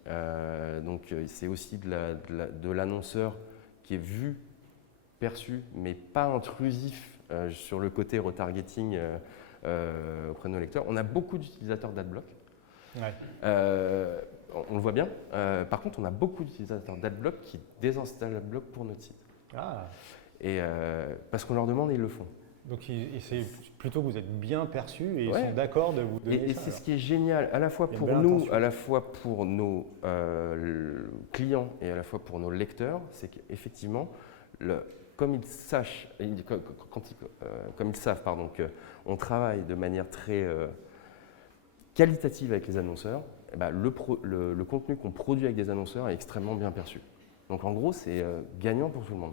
Donc c'est aussi de l'annonceur qui est vu, perçu, mais pas intrusif sur le côté retargeting auprès de nos lecteurs. On a beaucoup d'utilisateurs d'AdBlock. Ouais. On le voit bien. Par contre, on a beaucoup d'utilisateurs d'AdBlock qui désinstallent AdBlock pour notre site. Et parce qu'on leur demande et ils le font. Donc c'est plutôt que vous êtes bien perçus et ils sont d'accord de vous donner ça. Et c'est ce qui est génial, à la fois pour nous, à la fois pour nos clients et à la fois pour nos lecteurs, c'est qu'effectivement, comme ils savent qu'on travaille de manière très qualitative avec les annonceurs, le contenu qu'on produit avec des annonceurs est extrêmement bien perçu. Donc en gros, c'est gagnant pour tout le monde.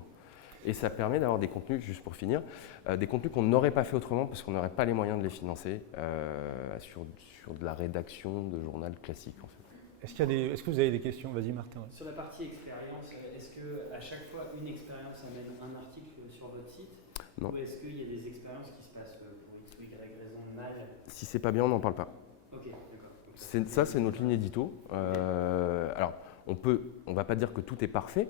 Et ça permet d'avoir des contenus, juste pour finir, des contenus qu'on n'aurait pas fait autrement parce qu'on n'aurait pas les moyens de les financer sur de la rédaction de journal classique. En fait. Est-ce que vous avez des questions? Vas-y Martin. Sur la partie expérience, est-ce qu'à chaque fois une expérience amène un article sur votre site? Non. Ou est-ce qu'il y a des expériences qui se passent pour X ou Y raison mal? Si c'est pas bien, on n'en parle pas. Ok, d'accord. Ça, c'est notre ligne édito. Alors, on va pas dire que tout est parfait.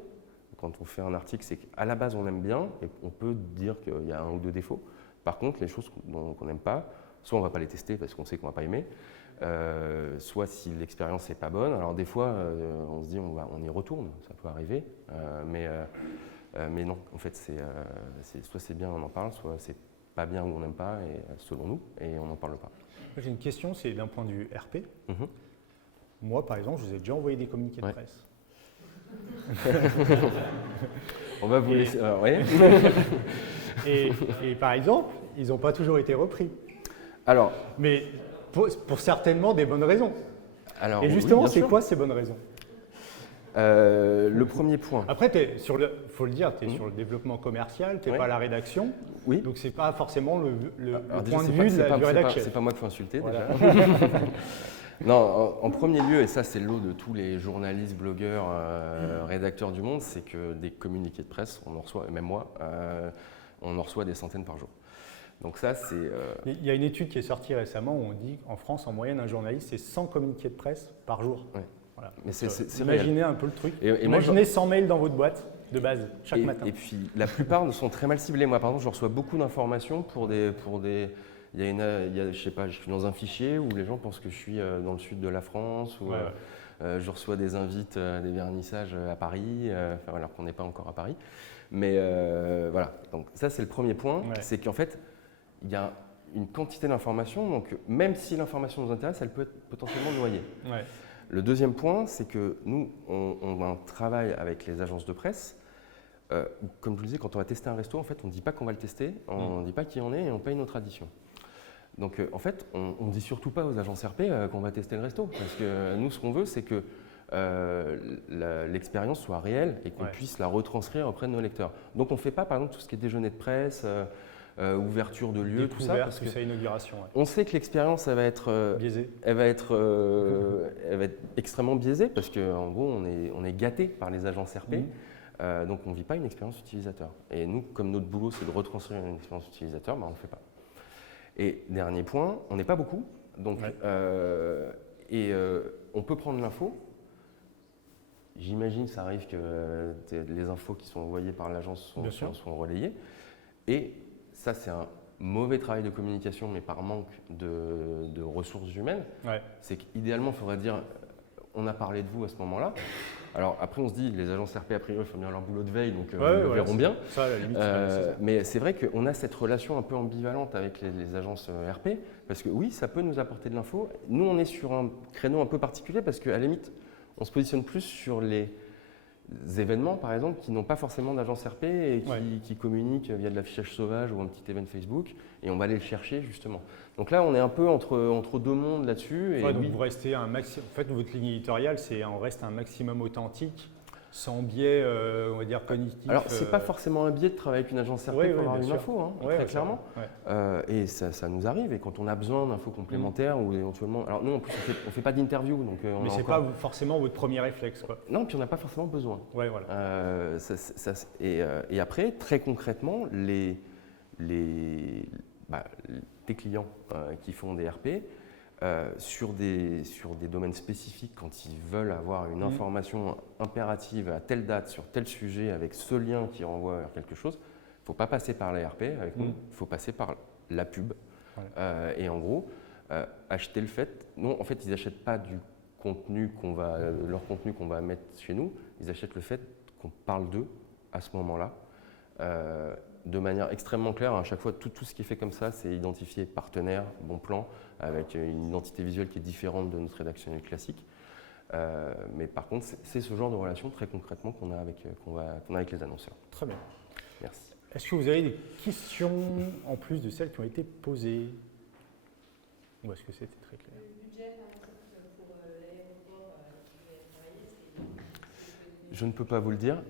Quand on fait un article, c'est qu'à la base, on aime bien et on peut dire qu'il y a un ou deux défauts. Par contre, les choses qu'on n'aime pas, soit on ne va pas les tester parce qu'on sait qu'on ne va pas aimer, soit si l'expérience n'est pas bonne. Alors des fois, on se dit on y retourne, ça peut arriver, mais non, en fait, soit c'est bien, on en parle, soit c'est pas bien ou on n'aime pas, et, selon nous, et on n'en parle pas. J'ai une question, c'est d'un point de vue RP. Mhm. Moi, par exemple, je vous ai déjà envoyé des communiqués de presse. On va vous laisser. Ouais. et par exemple, ils n'ont pas toujours été repris. Alors, Mais pour certainement des bonnes raisons. alors, Et oui, justement, bien c'est sûr. quoi ces bonnes raisons? Le premier point. Après, faut le dire, tu es sur le développement commercial, tu n'es Ouais. pas à la rédaction. Oui. Donc, ce n'est pas forcément le Alors, déjà, point de c'est pas- vue c'est du pas- rédac c'est chef. pas moi qu'il faut insulter Voilà. déjà. Non, en premier lieu, et ça c'est le lot de tous les journalistes, blogueurs, rédacteurs du monde, c'est que des communiqués de presse, on en reçoit, même moi, on en reçoit des centaines par jour. Donc ça, c'est... Il y a une étude qui est sortie récemment où on dit qu'en France, en moyenne, un journaliste, c'est 100 communiqués de presse par jour. Ouais. Voilà. Mais Donc, c'est imaginez un peu le truc. Et moi, Imaginez 100 mails dans votre boîte de base, chaque matin. Et puis, la plupart sont très mal ciblés. Moi, par exemple, je reçois beaucoup d'informations pour des... je sais pas, je suis dans un fichier où les gens pensent que je suis dans le sud de la France, ou je reçois des invites à des vernissages à Paris, alors qu'on n'est pas encore à Paris. Mais voilà, donc ça c'est le premier point, c'est qu'en fait, il y a une quantité d'informations, donc même si l'information nous intéresse, elle peut être potentiellement noyée. Ouais. Le deuxième point, c'est que nous, on travaille avec les agences de presse. Comme je vous le disais, quand on va tester un resto, en fait, on ne dit pas qu'on va le tester, on ne dit pas qui on est et on paye notre addition. Donc en fait, on ne dit surtout pas aux agences RP qu'on va tester le resto, parce que nous, ce qu'on veut, c'est que l'expérience soit réelle et qu'on puisse la retranscrire auprès de nos lecteurs. Donc on ne fait pas, par exemple, tout ce qui est déjeuner de presse, ouverture de lieux, tout ça, parce que inauguration. Ouais. on sait que l'expérience, elle va être Biaisé. elle va être extrêmement biaisée, parce qu'en gros, on est gâté par les agences RP. Donc on ne vit pas une expérience utilisateur. Et nous, comme notre boulot, c'est de retranscrire une expérience utilisateur, on ne le fait pas. Et dernier point, on n'est pas beaucoup, donc, on peut prendre l'info. J'imagine que ça arrive que les infos qui sont envoyées par l'agence sont relayées. Et ça, c'est un mauvais travail de communication, mais par manque de ressources humaines. C'est qu'idéalement, il faudrait dire, on a parlé de vous à ce moment-là. Alors après, on se dit, les agences RP, a priori, ils font bien leur boulot de veille, donc ils le verront bien. Ça, à la limite, mais c'est vrai qu'on a cette relation un peu ambivalente avec les agences RP, parce que oui, ça peut nous apporter de l'info. Nous, on est sur un créneau un peu particulier, parce qu'à la limite, on se positionne plus sur les événements, par exemple, qui n'ont pas forcément d'agence RP et qui communiquent via de l'affichage sauvage ou un petit event Facebook, et on va aller le chercher, justement. Donc là, on est un peu entre deux mondes là-dessus. Donc vous restez un maximum. En fait, votre ligne éditoriale, c'est on reste un maximum authentique, sans biais, on va dire, cognitif. Alors, c'est pas forcément un biais de travailler avec une agence RP pour avoir une info, très clairement. Et ça nous arrive. Et quand on a besoin d'infos complémentaires ou éventuellement. Alors, nous, en plus, on fait pas d'interview. Mais c'est pas forcément votre premier réflexe, quoi. Non, puis on n'a pas forcément besoin. Ouais, voilà. Et après, très concrètement, tes clients qui font des RP, sur des domaines spécifiques, quand ils veulent avoir une information impérative à telle date, sur tel sujet, avec ce lien qui renvoie vers quelque chose, il ne faut pas passer par la RP avec nous, il faut passer par la pub. Et en gros, acheter le fait. Non, en fait, ils n'achètent pas du contenu leur contenu qu'on va mettre chez nous, ils achètent le fait qu'on parle d'eux à ce moment-là. De manière extrêmement claire, à chaque fois, tout ce qui est fait comme ça, c'est identifié partenaire, bon plan, avec une identité visuelle qui est différente de notre rédactionnel classique. Mais par contre, c'est ce genre de relation très concrètement qu'on a avec les annonceurs. Très bien. Merci. Est-ce que vous avez des questions en plus de celles qui ont été posées? Ou est-ce que c'était très clair? Le budget, par exemple, pour l'aéroport qui devait travailler, c'est... Je ne peux pas vous le dire.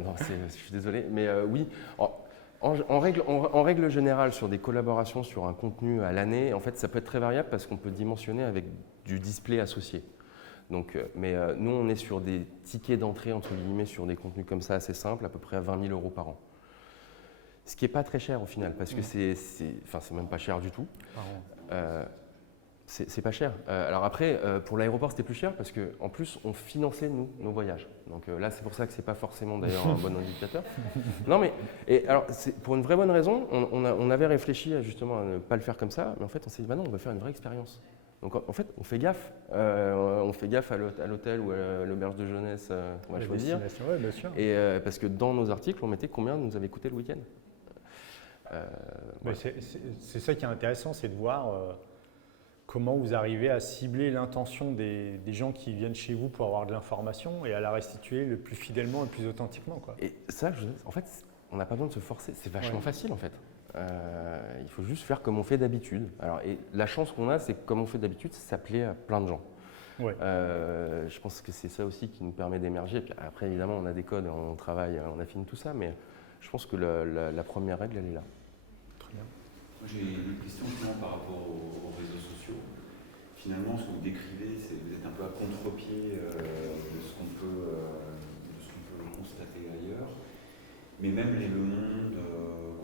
Non, je suis désolé. Mais oui, en règle générale, sur des collaborations, sur un contenu à l'année, en fait, ça peut être très variable parce qu'on peut dimensionner avec du display associé. Donc, nous, on est sur des tickets d'entrée, entre guillemets, sur des contenus comme ça assez simples, à peu près à 20 000 € par an. Ce qui n'est pas très cher au final, parce que c'est même pas cher du tout. C'est pas cher. Alors après, pour l'aéroport, c'était plus cher parce qu'en plus, on finançait, nous, nos voyages. Donc là, c'est pour ça que c'est pas forcément d'ailleurs un bon indicateur. Non, mais alors, c'est pour une vraie bonne raison. On avait réfléchi justement à ne pas le faire comme ça, mais en fait, on s'est dit, bah non, on va faire une vraie expérience. Donc en fait, on fait gaffe. On fait gaffe à l'hôtel ou à l'auberge de jeunesse qu'on va choisir. Ouais, bien sûr. Et parce que dans nos articles, on mettait combien nous avait coûté le week-end. Ouais. C'est ça qui est intéressant, c'est de voir comment vous arrivez à cibler l'intention des gens qui viennent chez vous pour avoir de l'information et à la restituer le plus fidèlement et le plus authentiquement, quoi. Et ça, en fait, on n'a pas besoin de se forcer. C'est vachement facile, en fait. Il faut juste faire comme on fait d'habitude. Alors, et la chance qu'on a, c'est que comme on fait d'habitude, ça plaît à plein de gens. Ouais. Je pense que c'est ça aussi qui nous permet d'émerger. Puis après, évidemment, on a des codes, on travaille, on affine tout ça, mais je pense que la première règle, elle est là. Très bien. Moi, j'ai une question justement par rapport aux réseaux sociaux. Finalement, ce que vous décrivez, c'est que vous êtes un peu à contre-pied de ce qu'on peut constater ailleurs. Mais même les Le Monde,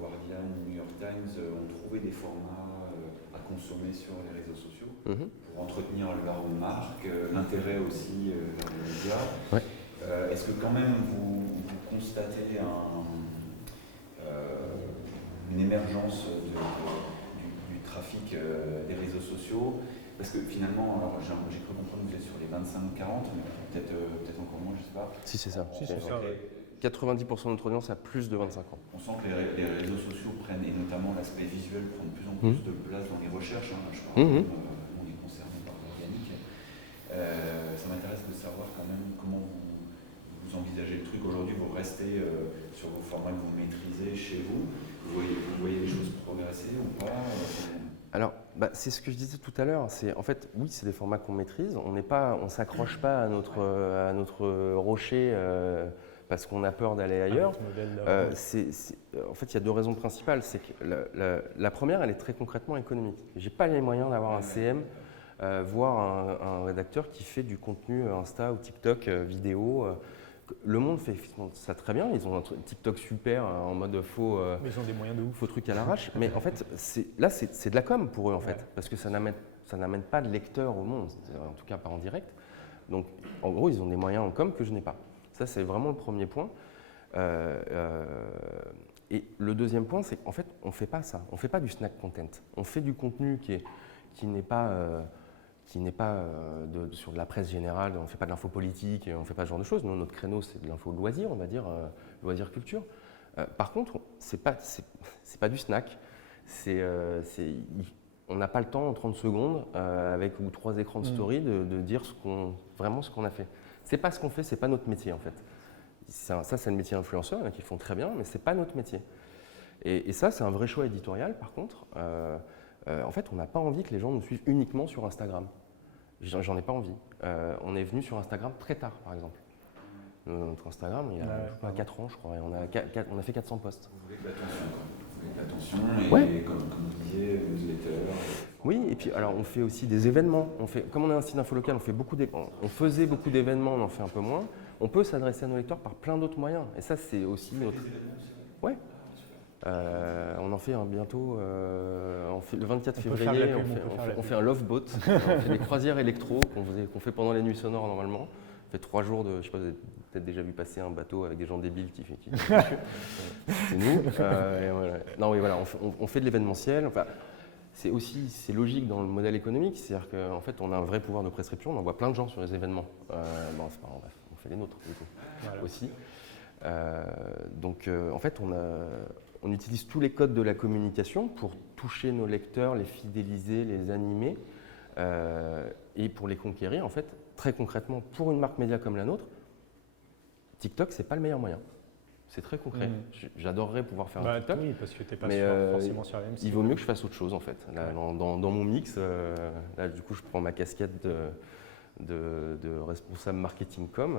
Guardian, New York Times ont trouvé des formats à consommer sur les réseaux sociaux pour entretenir leur marque, l'intérêt aussi vers les médias. Ouais. Est-ce que quand même vous constatez une émergence du trafic des réseaux sociaux? Parce que finalement, alors j'ai cru comprendre que vous êtes sur les 25-40, mais peut-être encore moins, je ne sais pas. Si, c'est ça. Si, c'est ça, ouais. 90% de notre audience a plus de 25 ans. On sent que les réseaux sociaux prennent, et notamment l'aspect visuel, prend de plus en plus de place dans les recherches. Je parle, on est concerné par l'organique. Ça m'intéresse de savoir quand même comment vous envisagez le truc. Aujourd'hui, vous restez sur vos formats que vous maîtrisez chez vous. Vous voyez les choses progresser ou pas? Alors, c'est ce que je disais tout à l'heure. En fait, oui, c'est des formats qu'on maîtrise. On ne s'accroche pas à notre rocher parce qu'on a peur d'aller ailleurs. En fait, il y a deux raisons principales. C'est que la première, elle est très concrètement économique. Je n'ai pas les moyens d'avoir un CM, voire un rédacteur qui fait du contenu Insta ou TikTok vidéo. Le Monde fait ça très bien. Ils ont un TikTok super en mode faux. Mais ils ont des moyens de ouf. Faux truc à l'arrache. Mais en fait, là, c'est de la com pour eux, en fait. Parce que ça n'amène pas de lecteurs au Monde, en tout cas pas en direct. Donc, en gros, ils ont des moyens en com que je n'ai pas. Ça, c'est vraiment le premier point. Et le deuxième point, c'est qu'en fait, on ne fait pas ça. On ne fait pas du snack content. On fait du contenu qui n'est pas, sur de la presse générale. On ne fait pas de l'info politique, on ne fait pas ce genre de choses. Nous, notre créneau, c'est de l'info loisir, on va dire, loisir culture. Par contre, c'est pas du snack. On n'a pas le temps en 30 secondes, avec ou 3 écrans de story, de dire vraiment ce qu'on a fait. C'est pas ce qu'on fait, c'est pas notre métier en fait. Ça, c'est le métier influenceur, il y en a qui le font très bien, mais c'est pas notre métier. Et ça, c'est un vrai choix éditorial par contre. En fait, on n'a pas envie que les gens nous suivent uniquement sur Instagram. J'en ai pas envie. On est venu sur Instagram très tard, par exemple. Notre Instagram, il y a 4 ans, je crois, et on a fait 400 posts. Vous voulez de l'attention, quoi. Vous voulez de l'attention et comme vous disiez, newsletter. Oui, et puis alors on fait aussi des événements. Comme on est un site info local, on faisait beaucoup d'événements, on en fait un peu moins. On peut s'adresser à nos lecteurs par plein d'autres moyens. Et ça, c'est aussi notre. Ouais. On en fait bientôt, le 24 février, on fait un love boat, on fait des croisières électro qu'on fait pendant les nuits sonores normalement. On fait 3 jours de, je sais pas, vous avez peut-être déjà vu passer un bateau avec des gens débiles qui c'est nous. Voilà. Non, oui, voilà, on fait de l'événementiel. Enfin, c'est logique dans le modèle économique, c'est-à-dire qu'en fait, on a un vrai pouvoir de prescription. On envoie plein de gens sur les événements. Bon, c'est pas grave, on fait les nôtres du coup, aussi. Donc, en fait, on utilise tous les codes de la communication pour toucher nos lecteurs, les fidéliser, les animer et pour les conquérir. En fait, très concrètement, pour une marque média comme la nôtre, TikTok, c'est pas le meilleur moyen. C'est très concret. J'adorerais pouvoir faire un TikTok. Oui, parce que tu n'es pas mais forcément sur la même site. Il vaut mieux que je fasse autre chose en fait. Là, dans mon mix, là, du coup, je prends ma casquette de responsable marketing com.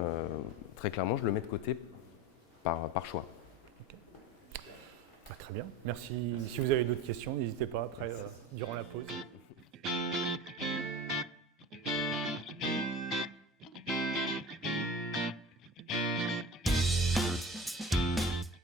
Très clairement, je le mets de côté par choix. Okay. Très bien. Merci. Si vous avez d'autres questions, n'hésitez pas après, durant la pause.